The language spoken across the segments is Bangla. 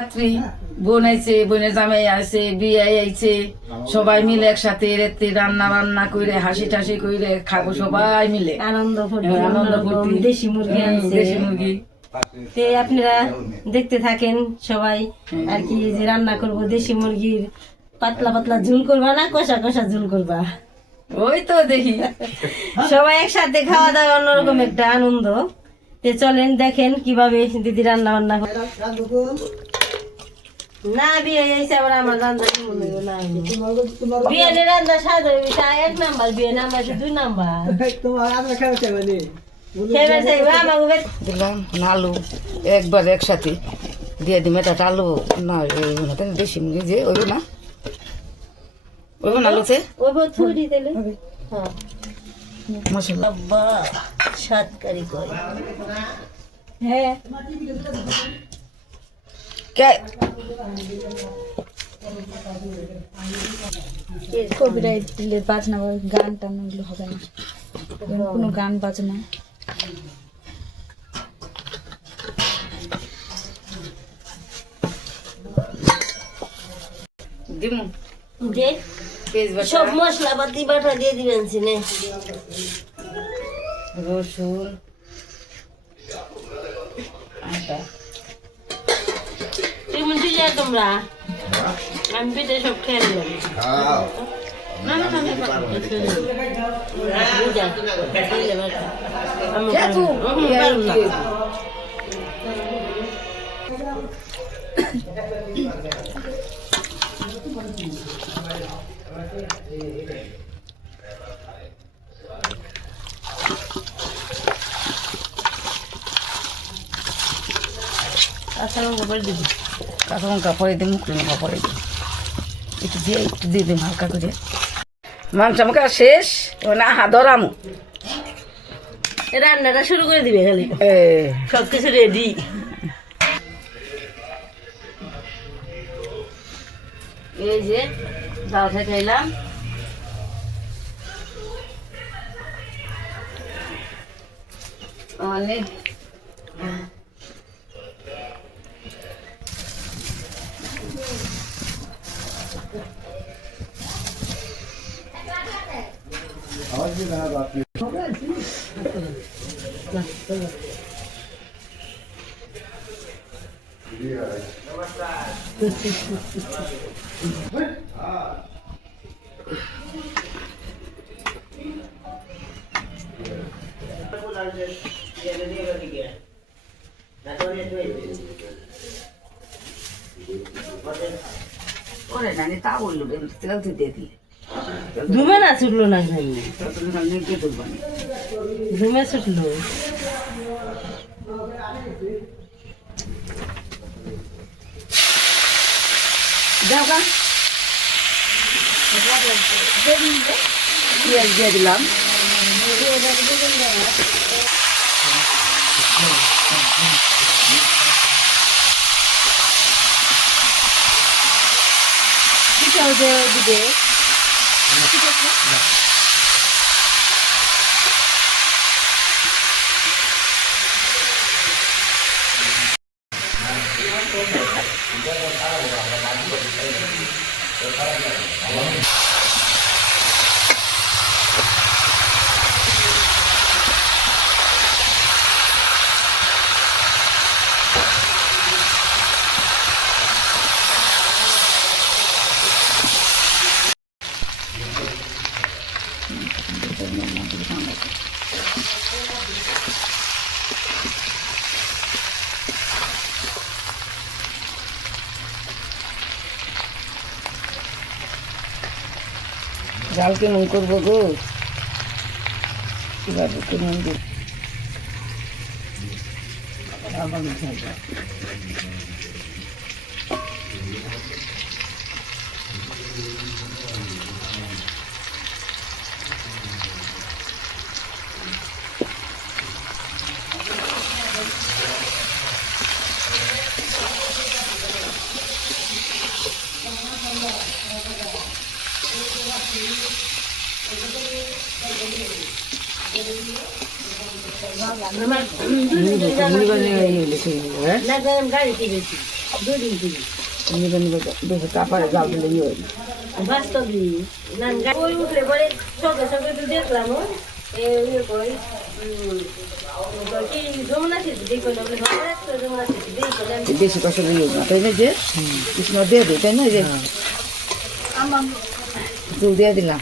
রাত্রি বোন আইছে, বোনের জামাই আছে, বিয়ে আইছে, সবাই মিলে একসাথে রাত্রি রান্না বান্না করে হাসি টাসি করে খাবো সবাই মিলে আনন্দ ফুর্তি। দেশি মুরগি আনছে। দেশি মুরগি তে আপনারা দেখতে থাকেন সবাই। আর কি যে রান্না করব দেশি মুরগির পাতলা পাতলা ঝুল করবা না কষা কষা ঝুল করবা, ওই তো দেখি সবাই একসাথে খাওয়া দাওয়া অন্যরকম একটা আনন্দ। তে চলেন দেখেন কিভাবে দিদি রান্না বান্না না বিয়ে হয়েছে আবার আমার রান্না কেমন হইব না বিয়ে রান্না স্বাদ হইবে তা 1 নাম্বার, বিয়ে নাম্বার 2 নাম্বার দিলাম আলু একবার একসাথে দিয়ে দিম। এটা আলু না দেশি মুরগি যে ওইব না, ওইব না আলুতে মশলা সাতকারি করে। হ্যাঁ কপিরাইট দিলে বাজনা গান টান ওগুলো হবে না, কোনো গান বাজনা। দিমু যে পেঁয়াজ বাটা, সব মশলা পাতি বাটা দিয়ে দিবেন সিনে, রসুন, আদা। তুমি বুঝে তোমরা আমি পেটে সব খেয়ে নিলাম। না না না কাঁচা লঙ্কা পরে দিই, মুখে লঙ্কা পরে দিই, একটু দিয়ে দিই হালকা করে। মাংস আমাকে শেষ না ধরামু, রান্নাটা শুরু করে দিবে খালি সবকিছু রেডি। এই যে ডাল খাইলাম, অনেক করে জানি তা বললো তেল দিয়ে দিলে ধুমে না ছুটলো না খাই, নিয়ে তুলব না, ধুমে ছুটলো। পেঁয়াজ দিয়ে দিলাম, পিঠাও দিবে জাল কেমন করবো গো, কিভাবে কেমন দেব গাড়ি নিবে নিবে বেশি কাপড়ে জাল দিলে ইয়ে হয় না। বাস্তবই না ওই উঠলে পরে সঙ্গে সঙ্গে তো দেখলাম ইয়ে কই কি যমুনা সেতু দেখো না বলে ভালো একটা যমুনা সেতু দেখো না এই বেশি কষ্ট দিয়ে না তাই না যে কৃষ্ণ দিয়ে দিই তাই না এই যে জল দিয়ে দিলাম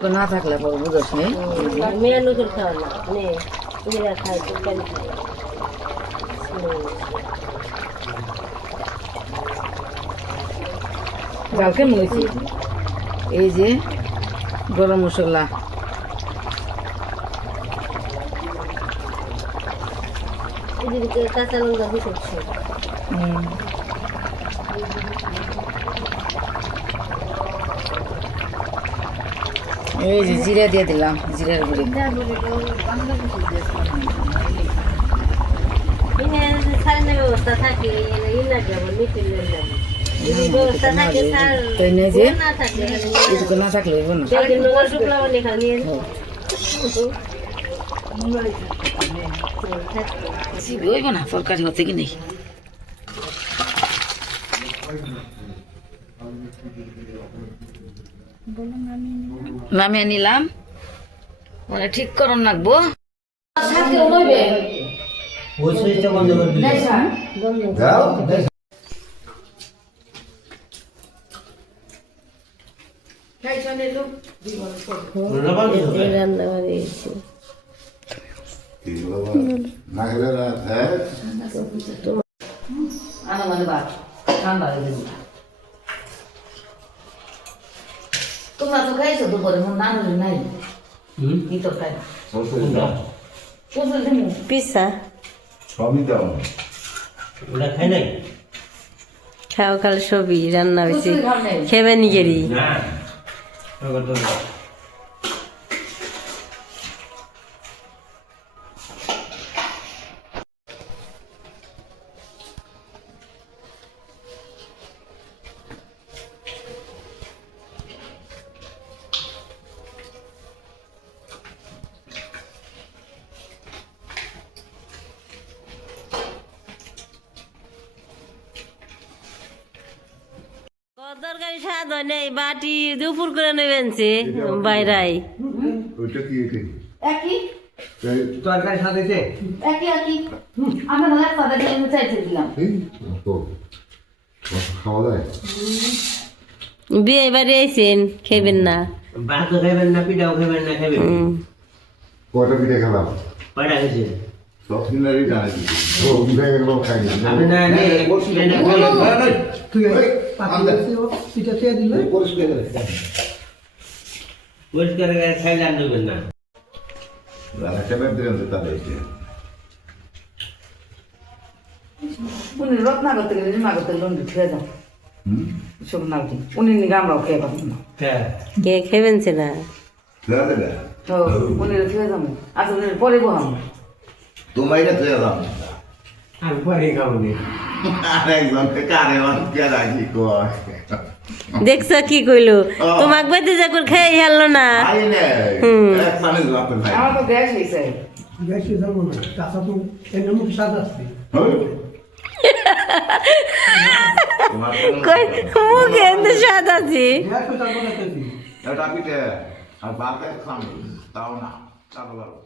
না থাকলে পরে বুঝোস নেই মেয়ে নজর খাওয়া না নে মেয়েরা খায় তরকারি খায় জাল কেমন হয়েছে এই যে গরম মশলা এদিকে কাঁচা লঙ্কা দিতে এই যে জিরা দিয়ে দিলাম জিরার গুঁড়ি সারের ব্যবস্থা থাকে ইনা যাবো মিটিং যাবো যদি ব্যবস্থা থাকে স্যার তাই না যে না থাকলে কিছু না থাকলে হইব না সেদিন নগর শুক্লা বলে খালি হইব না তরকারি হচ্ছে কি নেই নামিয়ে নিলাম মানে ঠিক করুন রাখবো রান্না বাড়িয়েছি ঠান্ডা হয়ে গেছে তোমরা তো খাইছো দুপুরে মন না হলে নাই কি তো খাই পিসা সবই দাও ওটা খাই নাই খাও খাল সবই রান্না হয়েছে প্রচুর ঘর নেই খেবে নিজেরই না ওটা তো তরকারি স্বাদ হয় নাই বাটি দুপুর করে নেবেনছে বাইরাই ওইটা কি এটা কি? একই তরকারি সাথে একই একই আমরা না সাদা দিয়ে আমি চাইতে দিলাম এই? তো খাওয়া যায় বিয়ে বাড়ি আইছেন খেবেন না ভাত খাইবেন না পিঠাও খাইবেন না খাইবেন কয়টা পিঠে খেলাম কয়টা খেয়েছে সব দিনারই জানা দিচ্ছি ও পিঠে গেল খাইনি আপনি না পরিষ্কার করে খাইলে আর দেবেন না উনি রত্না করতে গেলে মা করতে লন্ডি খেয়ে যাও শুকনা উঠি উনি নিগে আমরাও খেয়ে পাবো না কে খেবেন না তো উনি খেয়ে যাবো আচ্ছা উনি পরে বহাম তোমার এটা তুই এলাম আমি পরে খাবো নি আরেকজনকে কারে কে রাখি কয় দেখছো কি কইলো তোমাক বাইতে যখন খেয়ে হেলো না আই নে এক সালে যাতে ভাই আমার তো গ্যাস হয়েছে গ্যাসে যাবো না চাষা তো এনে মুখ স্বাদ আসছে তোমার কই মুখে এত স্বাদ আছে গ্যাসে যাবো না খেতে এটা পিঠে আর বাপে খাম তাও না তাও